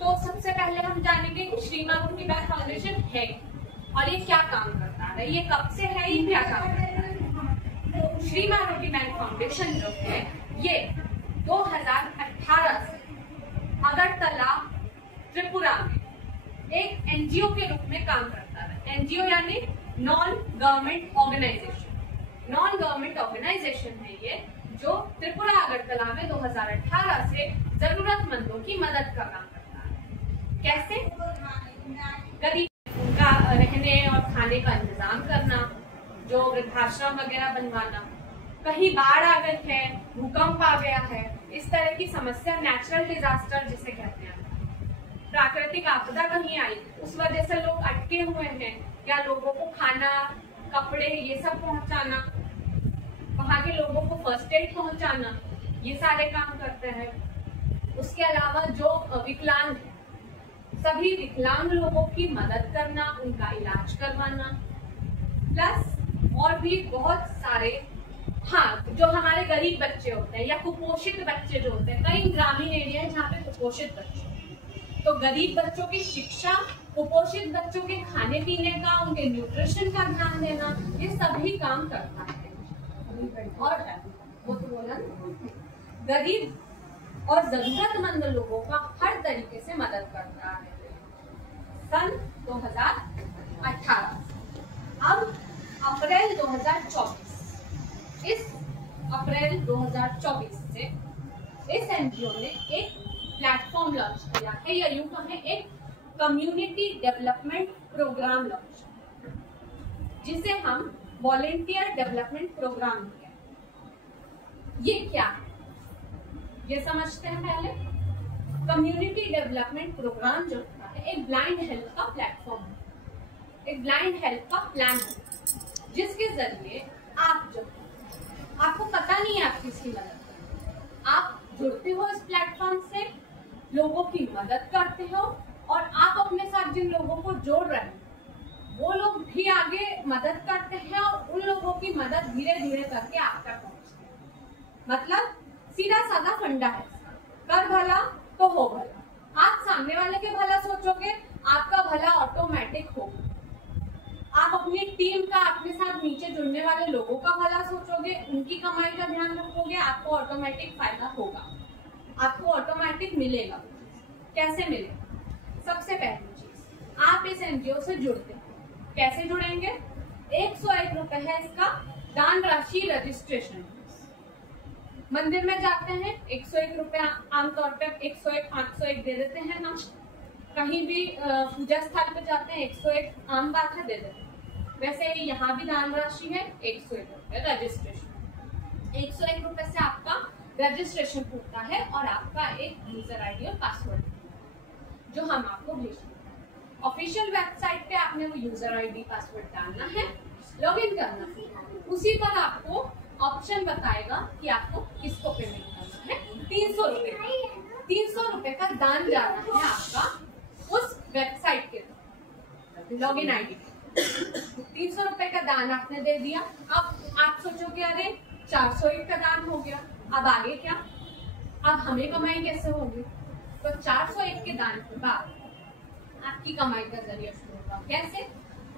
तो सबसे पहले हम जानेंगे कि श्री मां मोती बहन फाउंडेशन है और ये क्या काम करता है, ये कब से है, ये क्या काम करता है। तो श्री मां मोती बहन फाउंडेशन जो है ये 2018 से अगरतला त्रिपुरा में एक एनजीओ के रूप में काम करता है। एनजीओ यानी non government organisation. Non government organisation है ये, जो त्रिपुरा अगरतला में 2018 से जरूरतमंदों की मदद का काम करता है। कैसे? गरीब उनका रहने और खाने का इंतजाम करना, जो वृद्धाश्रम वगैरह बनवाना, कहीं बाढ़ आ गई है, भूकंप आ गया है, इस तरह की समस्या, नेचुरल डिजास्टर जिसे कहते हैं, प्राकृतिक आपदा कहीं आई, उस वजह से लोग अटके हुए हैं, या लोगों को खाना, कपड़े ये सब पहुंचाना, वहां के लोगों को फर्स्ट एड पहुंचाना, ये सारे काम करते हैं। उसके अलावा जो विकलांग, सभी विकलांग लोगों की मदद करना, उनका इलाज करवाना, प्लस और भी बहुत सारे, हाँ, जो हमारे गरीब बच्चे होते हैं या कुपोषित बच्चे जो होते हैं, कई ग्रामीण एरिया है जहाँ पे कुपोषित बच्चे, तो गरीब बच्चों की शिक्षा, कुपोषित बच्चों के खाने पीने का, उनके न्यूट्रिशन का ध्यान देना, ये सभी काम करता है। और वो तो बोला, गरीब और जरूरतमंद लोगों का हर तरीके से मदद करता है। सन 2018 अब अप्रैल 2024, इस अप्रैल 2024 से इस एनजीओ ने एक प्लेटफॉर्म लॉन्च किया है, या यूं कहें एक कम्युनिटी डेवलपमेंट प्रोग्राम लॉन्च, जिसे हम वॉलेंटियर डेवलपमेंट प्रोग्राम कहते हैं। ये क्या है, ये समझते हैं पहले। कम्युनिटी डेवलपमेंट प्रोग्राम जो होता है एक ब्लाइंड हेल्थ का प्लेटफॉर्म है, एक ब्लाइंड हेल्थ का प्लान है, जिसके जरिए आप जो, आपको पता नहीं है आप किसकी मदद करते हैं, आप जुड़ते हो इस प्लेटफॉर्म से, लोगों की मदद करते हो, और आप अपने साथ जिन लोगों को जोड़ रहे हैं वो लोग भी आगे मदद करते हैं, और उन लोगों की मदद धीरे धीरे करके आप तक पहुंचती है। मतलब सीधा साधा फंडा है, कर भला तो हो भला। आप सामने वाले के भला सोचोगे, आपका भला ऑटोमेटिक होगा। आप अपनी टीम का, अपने साथ नीचे जुड़ने वाले लोगों का भला सोचोगे, उनकी कमाई का ध्यान रखोगे, आपको ऑटोमेटिक फायदा होगा, आपको ऑटोमेटिक मिलेगा। कैसे मिलेगा? सबसे पहली चीज, आप इस एनजीओ से जुड़ते हैं। कैसे जुड़ेंगे? 101 रुपए है इसका दान राशि रजिस्ट्रेशन। मंदिर में जाते हैं 101 रुपए, आमतौर पर 101, 501 दे देते हैं हम। कहीं भी पूजा स्थल पे जाते हैं 101 आम बात है, दे देते हैं। वैसे यहाँ भी दान राशि है 101 रुपए रजिस्ट्रेशन। 101 रुपए से आपका रजिस्ट्रेशन होता है और आपका एक यूजर आईडी और पासवर्ड जो हम आपको भेजते हैं। ऑफिशियल वेबसाइट पे आपने वो यूजर आईडी पासवर्ड डालना है, लॉगिन करना है। उसी पर आपको ऑप्शन बताएगा कि आपको किसको पेमेंट करना है। 300 रुपए, 300 रुपए का दान जाना है आपका उस वेबसाइट के लॉगिन आईडी पे। 300 रुपए का दान आपने दे दिया। अब आप सोचोगे अरे 401 का दान हो गया, अब आगे क्या, अब हमें कमाई कैसे होगी? तो 401 के दान के बाद आपकी कमाई का जरिया शुरू होगा। कैसे?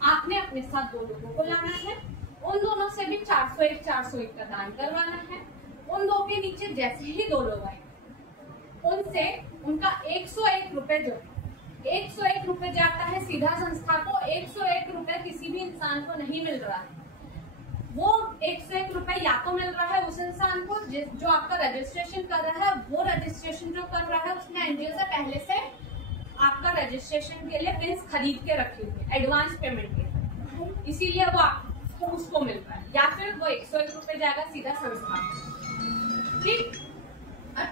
आपने अपने साथ 2 लोगों को लाना है, उन दोनों से भी 401 का दान करवाना है। उन 2 के नीचे जैसे ही 2 लोग आए, उनसे उनका 101 रुपए जो 101 रुपए जाता है सीधा संस्था को। 101 रुपए किसी भी इंसान को नहीं मिल रहा है, वो 101 रुपए या तो मिल रहा है उस इंसान को जो आपका रजिस्ट्रेशन कर रहा है। वो रजिस्ट्रेशन जो कर रहा है उसने एनजीओ से पहले से आपका रजिस्ट्रेशन के लिए पिन्स खरीद के रखी हुई है एडवांस पेमेंट के, इसीलिए वो आपको उसको मिल रहा है। या फिर वो 101 रुपए जाएगा सीधा संस्था, ठीक।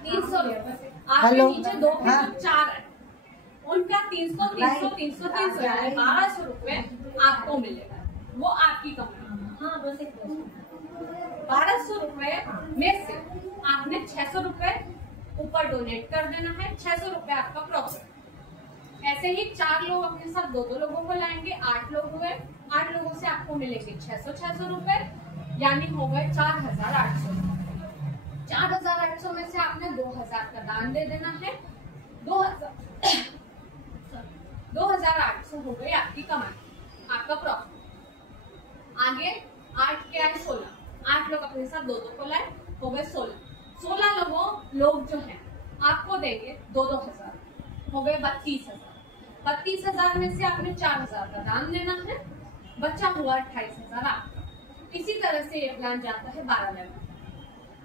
300 रुपए आपके नीचे 2 के 4 है, उनका 300 300 300 300 यानी 1200 रुपए आपको मिलेगा, वो आपकी कमाई। हाँ, बस 1200 रुपए में से आपने 600 रुपए ऊपर डोनेट कर देना है। 600 रुपए आपका प्रॉफिट। ऐसे ही 4 लोग अपने साथ 2 लोगों को लाएंगे, 8 लोग हुए। 8 लोगों से आपको मिलेंगे 600 रुपए, यानी हो गए 4800। 4800 में से आपने 2000 का दान दे देना है। 2000 2,000 हो गए 32,000। 32,000 में से आपने 4,000 का दान देना है, बचा हुआ 28,000 आपका। इसी तरह से ये प्लान जाता है 12 लेवल।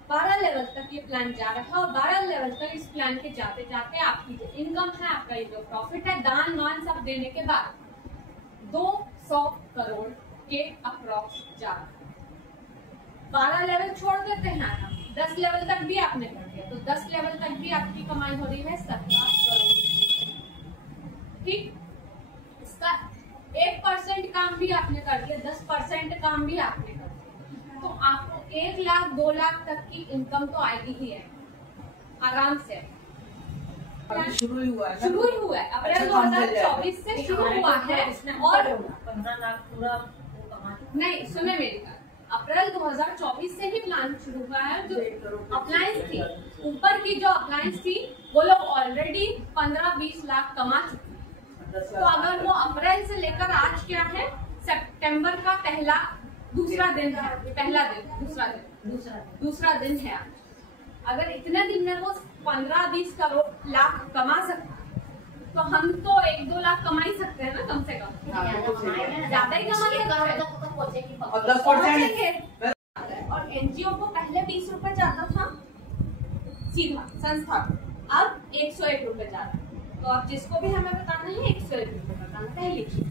12 लेवल तक ये प्लान जा रहा है और 12 लेवल तक इस प्लान के जाते जाते आपकी जो इनकम है, आपका ये जो प्रॉफिट है, दान वान सब देने के बाद 200 करोड़ के अप्रॉक्स जा रहा है। 12 लेवल छोड़ देते हैं हम, 10 लेवल तक भी आपने कर दिया तो 10 लेवल तक भी आपकी कमाई हो रही है 17 करोड़। ठीक, इसका 1% काम भी आपने कर दिया, 10% काम भी आपने कर दिया, तो आपको 1 लाख 2 लाख तक की इनकम तो आएगी ही है आराम से। शुरू ही हुआ है, अप्रैल 2024 से शुरू हुआ है और 15 लाख पूरा नहीं, सुने मेरी बात, अप्रैल 2024 से ही प्लान शुरू हुआ है। जो अप्लायंस थी, ऊपर की जो अप्लायंस थी, वो लोग ऑलरेडी 15-20 लाख कमा चुके हैं। तो अगर वो अप्रैल से लेकर आज क्या है, सितंबर का दूसरा दिन है, दूसरा दिन है आज। अगर इतने दिन में वो 15-20 करोड़ लाख कमा सकते, तो हम तो 1-2 लाख कमा ही सकते हैं ना, कम से कम। ज्यादा ही कमा सकते। और एनजीओ को पहले 20 रुपए जाता था सीधा संस्था, अब 101 रुपए जाता है। तो अब जिसको भी हमें बताना है 101 रुपए बताना, पहली चीज।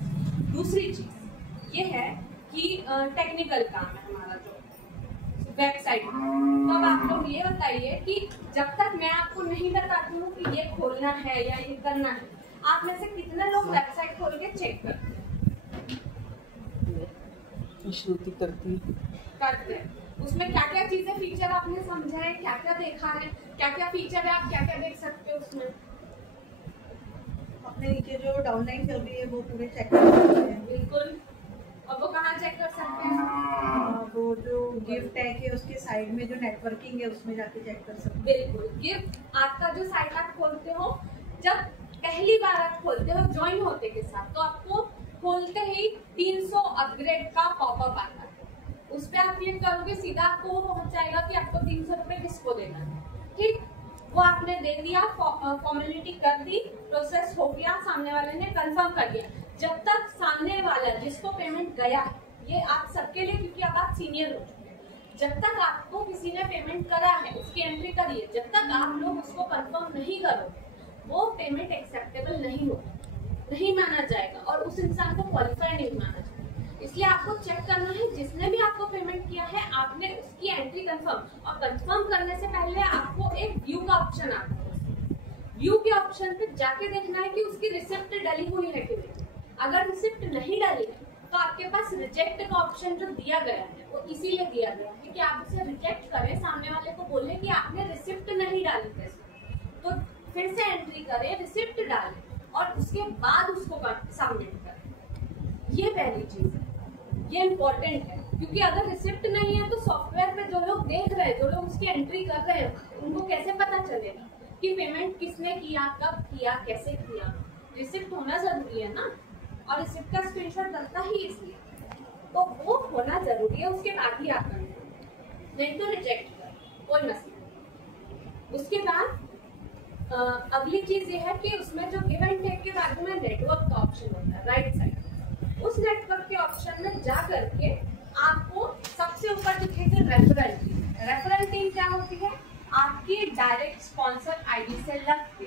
दूसरी चीज ये है कि टेक्निकल काम है हमारा जो वेबसाइट। तो अब आप लोग ये बताइए कि जब तक मैं आपको नहीं बताती हूँ कि ये खोलना है या ये करना है, आप में से कितने लोग वेबसाइट खोल के चेक करते हैं? उसमें क्या क्या चीजें फीचर आपने समझा है, क्या क्या देखा है, क्या क्या फीचर है, आप क्या क्या देख सकते हो उसमें? अपने नीचे जो डाउनलाइन चल रही है वो पूरे चेक कर सकते हैं। बिल्कुल। और वो कहाँ चेक कर सकते हैं? वो जो गिफ्ट टैग है उसके साइड में जो नेटवर्किंग है उसमें जाके चेक कर सकते हैं। बिल्कुल। गिफ्ट आपका जो साइट आप खोलते हो, जब पहली बार आप खोलते हो ज्वाइन होते के साथ, तो आपको खोलते ही 300 अपग्रेड का पॉपअप आता है। उस पर आप क्लिक करोगे, सीधा आपको वो पहुंच जाएगा कि आपको 300 रुपए किसको देना है। ठीक, वो आपने दे दिया, फॉर्मेलिटी कर दी, प्रोसेस हो गया, सामने वाले ने कंफर्म कर दिया। जब तक सामने वाला जिसको पेमेंट गया, ये आप सबके लिए, क्योंकि अब आप सीनियर हो चुके हैं, जब तक आपको किसी ने पेमेंट करा है उसकी एंट्री करिए, जब तक आप लोग उसको कंफर्म नहीं करोगे वो पेमेंट एक्सेप्टेबल नहीं होगा, नहीं माना जाएगा और उस इंसान को क्वालिफाई नहीं माना जाएगा। इसलिए आपको चेक करना है जिसने भी आपको पेमेंट किया है, आपने उसकी एंट्री कंफर्म, और कंफर्म करने से पहले आपको एक व्यू का ऑप्शन आता है। व्यू के ऑप्शन पे जाके देखना है कि उसकी रिसिप्ट डली हुई है कि नहीं। अगर रिसिप्ट नहीं डाली है तो आपके पास रिजेक्ट का ऑप्शन जो दिया गया है वो इसीलिए दिया गया है कि आप उसे रिजेक्ट करें, सामने वाले को बोले कि आपने रिसिप्ट नहीं डाली पैसे, तो फिर से एंट्री करें, रिसिप्ट डालें और उसके बाद उसको सबमिट करें। ये पहली चीज है, ये इम्पोर्टेंट है, क्योंकि अगर रिसिप्ट नहीं है तो सॉफ्टवेयर पे जो लोग देख रहे हैं, जो लोग उसकी एंट्री कर रहे हैं, उनको कैसे पता चलेगा कि पेमेंट किसने किया, कब किया, कैसे किया? रिसिप्ट होना जरूरी है ना, और रिसिप्ट का स्क्रीनशॉट बनता ही इसलिए, तो वो होना जरूरी है, उसके बाद ही आप करना, नहीं तो रिजेक्ट कर, कोई मसला। उसके बाद अगली चीज ये है कि उसमें जो गिव एंड टेक के बाद में नेटवर्क का ऑप्शन होता है राइट साइड। उस नेटवर्क के ऑप्शन में जा करके आपको सबसे ऊपर दिखेगी रेफरल टीम। रेफरल टीम क्या होती है? आपकी डायरेक्ट स्पॉन्सर आईडी से लग के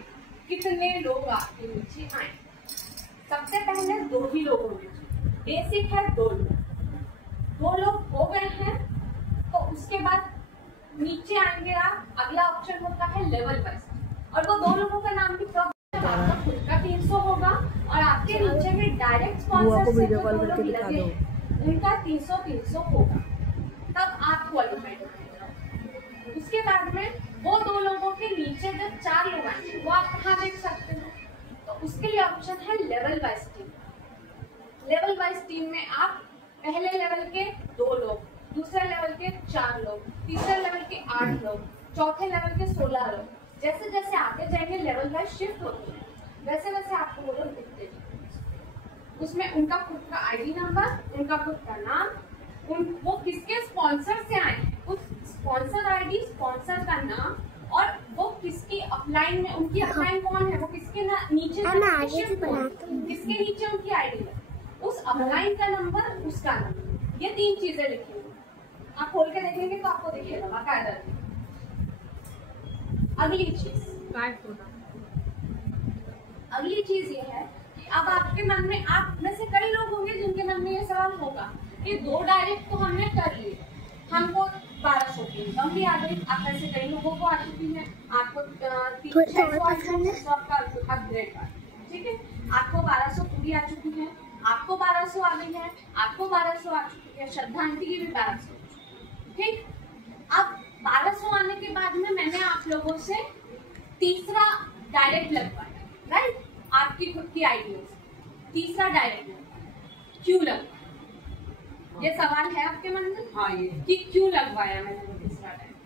कितने लोग आपके नीचे आए। सबसे पहले 2 ही लोग होंगे, बेसिक है 2 लोग। 2 लोग हो गए हैं तो उसके बाद नीचे आएंगे आप, अगला ऑप्शन होता है लेवल वाइज, और वो 2 लोगों का नाम भी कब आपका खुद का 300 होगा और आपके नीचे में डायरेक्ट स्पॉन्सर से जो 2 लोग लगे उनका 300 होगा, तब आप क्वालिफाइड होंगे। उसके बाद में वो 2 लोगों के नीचे जब 4 लोग आएंगे वो आप कहाँ देख सकते हो, तो उसके लिए ऑप्शन है level wise team. Level wise team में आप पहले लेवल के 2 लोग, दूसरे लेवल के 4 लोग, तीसरे लेवल के 8 लोग, चौथे लेवल के 16 लोग, जैसे जैसे आगे जाएंगे लेवल वाइज शिफ्ट होते हैं, वैसे वैसे आपको वो लोग दिखते हैं। उसमें उनका खुद का आईडी नंबर, उनका खुद का नाम, वो किसके स्पॉन्सर से आए हैं, उस स्पॉन्सर आईडी, स्पॉन्सर का नाम और वो किसकी अपलाइन में, उनकी अपलाइन कौन है, वो किसके नीचे किसके नीचे उनकी आईडी है, उस अपलाइन का नंबर, उसका नंबर, ये 3 चीजें लिखी हुई। आप खोल के देखेंगे तो आपको दिखेगा बाकायदा। अगली चीज ये है कि अब आपके मन में, आप में से कई लोग होंगे जिनके मन में ये सवाल होगा कि 2 डायरेक्ट तो हमने कर लिए, हमको 1200 की इनकम भी आ गई, आप में से कई लोगों को आ चुकी है, आपको 600 आपका अपग्रेड का, ठीक है, आपको 1200 पूरी आ चुकी है, आपको 1200 आ गई है, आपको 1200 आ चुकी है, श्रद्धा आंटी की भी 1200, ठीक। अब 1200 आने के बाद में मैंने आप लोगों से तीसरा डायरेक्ट लगवाया, राइट, आपकी खुद की आईडी से तीसरा डायरेक्ट लगवाया, क्यों लगवाया? ये सवाल है आपके मन में? हाँ, ये कि क्यों लगवाया मैंने वो तीसरा डायरेक्ट?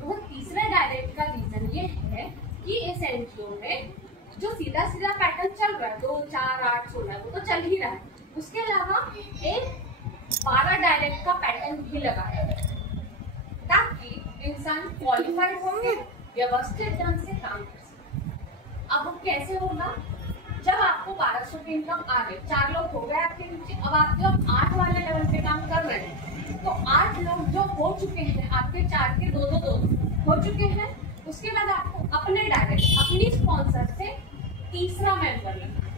तो वो तीसरा डायरेक्ट का रीजन ये है कि इस एनजीओ में जो सीधा सीधा पैटर्न चल रहा है 2, 4, 8, 16 वो तो चल ही रहा है, उसके अलावा एक 12 डायरेक्ट का पैटर्न भी लगाया है ताकि इंसान क्वालिफाइड होंगे, व्यवस्थित ढंग से काम कर सके। अब वो कैसे होगा? जब आपको 1200 की इनकम आ गई, 4 लोग हो गए आपके नीचे, अब आप जब 8 वाले लेवल पे काम कर रहे हैं तो 8 लोग जो हो चुके हैं आपके 4 के 2 हो चुके हैं, उसके बाद आपको अपने डायरेक्ट, अपनी स्पॉन्सर से तीसरा मेंबर लगाओ।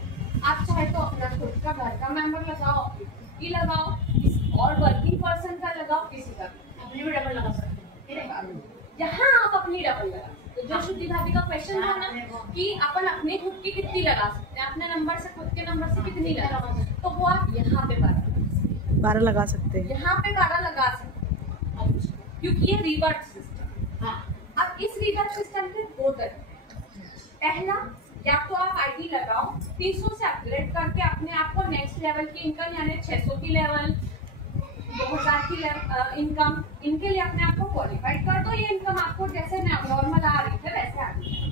आप चाहे तो अपना खुद का घर का मेंबर लगाओ, अपनी लगाओ, किसी और वर्किंग पर्सन का लगाओ, किसी का अपनी भी डबल लगा सकते हैं। यहाँ आप अपनी डबल लगा, तो जो श्रुति भाभी का क्वेश्चन था ना कि अपन अपने खुद की कितनी लगा सकते हैं, अपने नंबर से खुद के नंबर से कितनी लगा सकते हैं, तो वो आप यहाँ पे 12 लगा सकते हैं, यहाँ पे 12 लगा सकते हैं, क्योंकि ये रिवर्ट सिस्टम। हाँ, अब इस रिवर्ट सिस्टम के 2 तरीके। पहला, या तो आप आईडी लगाओ, 300 से अपग्रेड करके अपने आप को नेक्स्ट लेवल की इनकम यानी 600 की लेवल, 2000 की इनकम, इनके लिए अपने आप को क्वालिफाइड कर दो। ये इनकम आपको जैसे नॉर्मल आ रही है वैसे आ रही है,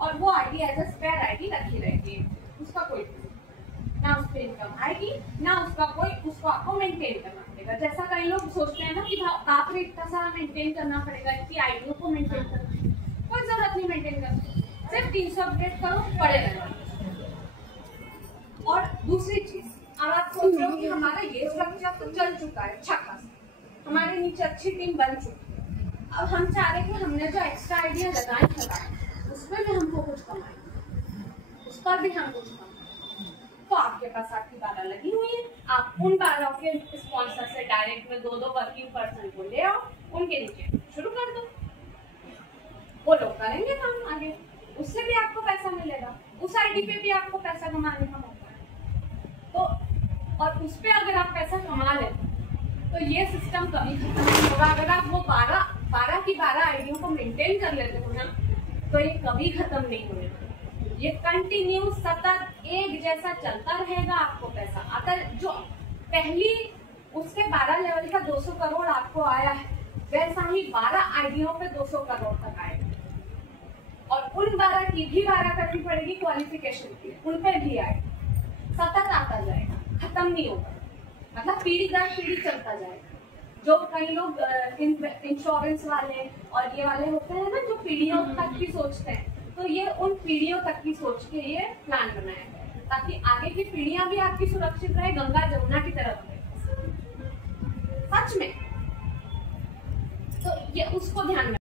और वो ID as a spare ID रखी रहेगी, उसका कोई ना उस पर इनकम आएगी, ना उसका कोई, उसको आपको मेंटेन करना पड़ेगा। जैसा कई लोग सोचते हैं ना कि बाप रे इतना सारा मेंटेन करना पड़ेगा, इतनी आईडियों को मेंटेन करना, कोई जरूरत नहीं मेंटेन करना, सिर्फ 300 अपडेट करो, पड़े रहना। और दूसरी चीज, अब आप सोच रहे हो कि हमारा ये स्ट्रक्चर तो चल चुका है अच्छा खासा, हमारे नीचे अच्छी टीम बन चुकी है, अब हम चाह रहे हैं कि हमने जो एक्स्ट्रा आइडिया लगाए उसमें भी हमको कुछ कमाए, उस पर भी हम कुछ कमाए। तो आपके पास आपकी 12 लगी हुई है, आप उन 12 के स्पॉन्सर से डायरेक्ट में 2 वर्किंग पर्सन को ले आओ, उनके नीचे शुरू कर दो, वो लोग करेंगे काम आगे, उससे भी आपको पैसा मिलेगा, उस आईडी पे भी आपको पैसा कमाने का मौका है। तो और उस पे अगर आप पैसा कमा लेते तो ये सिस्टम कभी खत्म नहीं होगा। अगर आप वो 12 की 12 आईडियों को मेंटेन कर लेते हो ना, तो ये कभी खत्म नहीं होगा, ये कंटिन्यू सतत एक जैसा चलता रहेगा, आपको पैसा आता। जो पहली उसके 12 लेवल का 200 करोड़ आपको आया है, वैसा ही 12 आईडियों पे 200 करोड़ तक आएगा, और उन 12 की भी 12 करनी पड़ेगी क्वालिफिकेशन की, उन पे भी आएगा, सतत आता जाएगा, खत्म नहीं होगा, मतलब पीढ़ी दर पीढ़ी चलता जाएगा। जो कई लोग इंश्योरेंस वाले और ये वाले होते हैं ना, जो पीढ़ियों तक की सोचते हैं, तो ये उन पीढ़ियों तक की सोच के ये प्लान बनाया गया ताकि आगे की पीढ़ियां भी आपकी सुरक्षित रहे, गंगा जमुना की तरफ रहे। सच में, तो ये उसको ध्यान में